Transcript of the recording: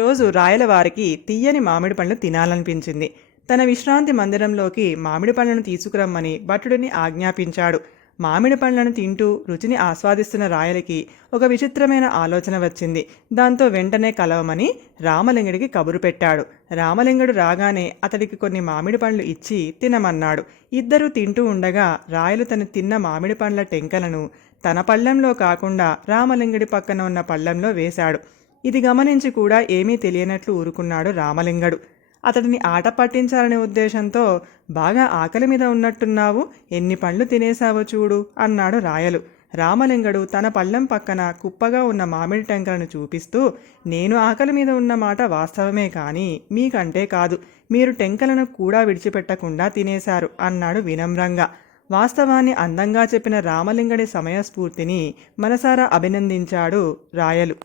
రోజు రాయల వారికి తీయని మామిడి పండ్లు తినాలనిపించింది. తన విశ్రాంతి మందిరంలోకి మామిడి పండ్లను తీసుకురమ్మని భటుడిని ఆజ్ఞాపించాడు. మామిడి పండ్లను తింటూ రుచిని ఆస్వాదిస్తున్న రాయలకి ఒక విచిత్రమైన ఆలోచన వచ్చింది. దాంతో వెంటనే కలవమని రామలింగడికి కబురు పెట్టాడు. రామలింగడు రాగానే అతడికి కొన్ని మామిడి పండ్లు ఇచ్చి తినమన్నాడు. ఇద్దరూ తింటూ ఉండగా రాయలు తను తిన్న మామిడి పండ్ల టెంకలను తన పళ్ళెంలో కాకుండా రామలింగడి పక్కన ఉన్న పళ్ళెంలో వేశాడు. ఇది గమనించి కూడా ఏమీ తెలియనట్లు ఊరుకున్నాడు రామలింగడు. అతడిని ఆట పట్టించాలనే ఉద్దేశంతో, బాగా ఆకలి మీద ఉన్నట్టున్నావు, ఎన్ని పండ్లు తినేశావో చూడు అన్నాడు రాయలు. రామలింగడు తన పళ్ళెం పక్కన కుప్పగా ఉన్న మామిడి టెంకలను చూపిస్తూ, నేను ఆకలి మీద ఉన్న మాట వాస్తవమే, కానీ మీకంటే కాదు, మీరు టెంకలను కూడా విడిచిపెట్టకుండా తినేశారు అన్నాడు వినమ్రంగా. వాస్తవాన్ని అందంగా చెప్పిన రామలింగడి సమయస్ఫూర్తిని మనసారా అభినందించాడు రాయలు.